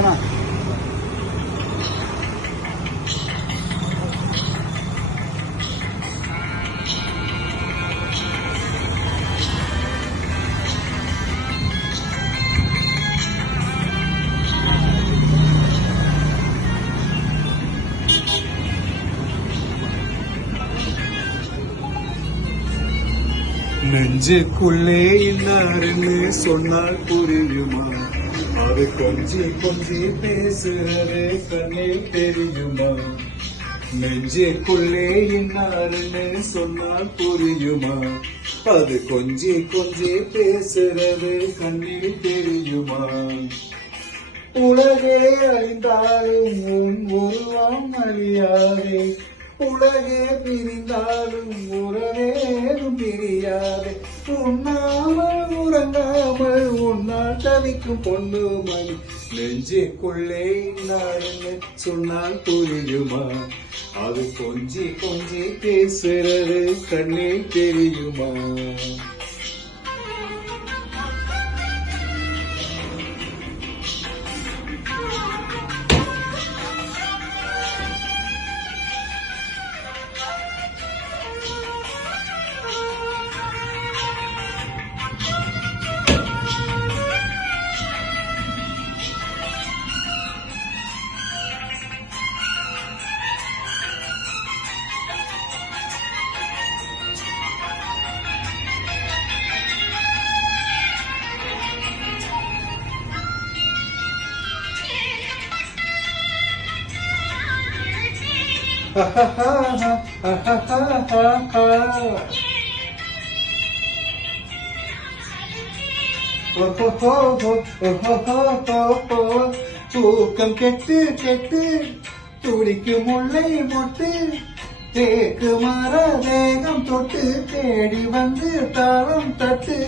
வேணா நெஞ்சுக்குள்ளே இன்னாருன்னு சொன்னால் புரியுமா? அது கொஞ்சி கொஞ்சி பேசுறது கண்ணில் தெரியுமா? நெஞ்சுக்குள்ளே இன்னாருன்னு சொன்னால் புரியுமா? அது கொஞ்சி கொஞ்சி பேசுறது கண்ணில் தெரியுமா? உலகே அழிந்தாலும் உன் உருவம் அழியாதே, உலகே பிரிந்தாலும் உறவேதும் பிரியாது. உண்ணாமல் உறங்காமல் உன்னால் தவிக்கும் பொண்ணு மணி. நெஞ்சுக்குள்ளே நாடுன்னு சொன்னால் புரியுமா? அது கொஞ்சி கொஞ்சி பேசுறது கண்ணில் தெரியுமா? தூக்கம் கெட்டு கெட்டு துடிக்கும் முல்லை மொட்டு, தேக்கு மாற வேகம் தொட்டு தேடி வந்து தாளம் தட்டு.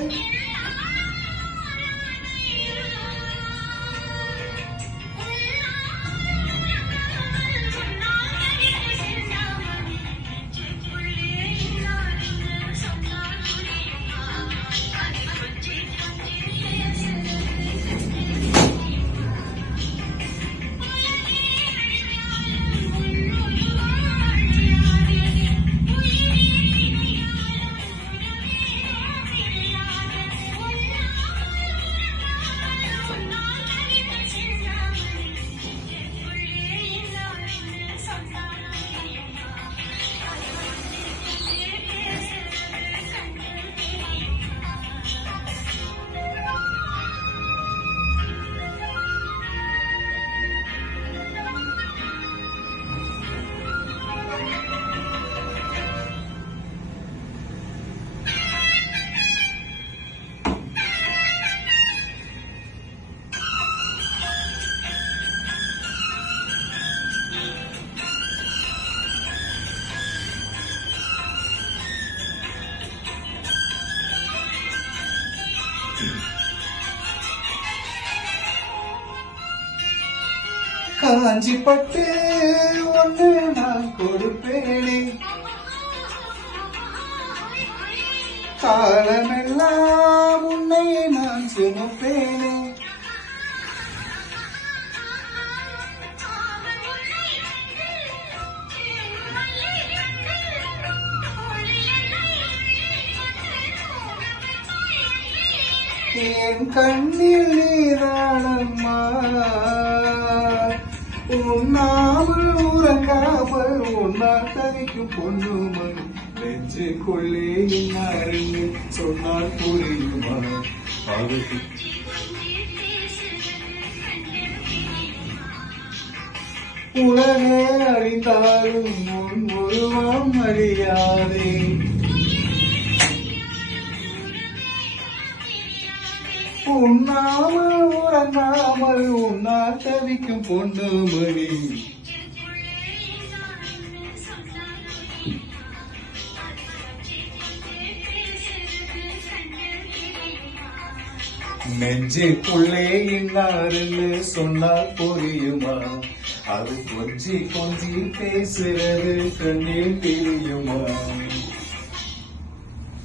காஞ்சி பட்டு ஒன்று நான் கொடுப்பேனே, காலமெல்லாம் உன்னை நான் சுமப்பேனே. என் கண்ணில் நீராளம்மா, உண்ணாமல் உறங்காமல் உன்னால் தவிக்கும் பொண்ணு மணி. நெஞ்சுக்குள்ளே இன்னாருன்னு சொன்னால் புரியுமா? அது உலகே அழிந்தாலும் உன் உருவம் அழியாதே. உண்ணாமல் உறங்காமல் உன்னால் தவிக்கும் பொண்ணு மணி. நெஞ்சுக்குள்ளே இன்னாருன்னு சொன்னால் புரியுமா? அது கொஞ்சி கொஞ்சி பேசுறது கண்ணில் தெரியுமா?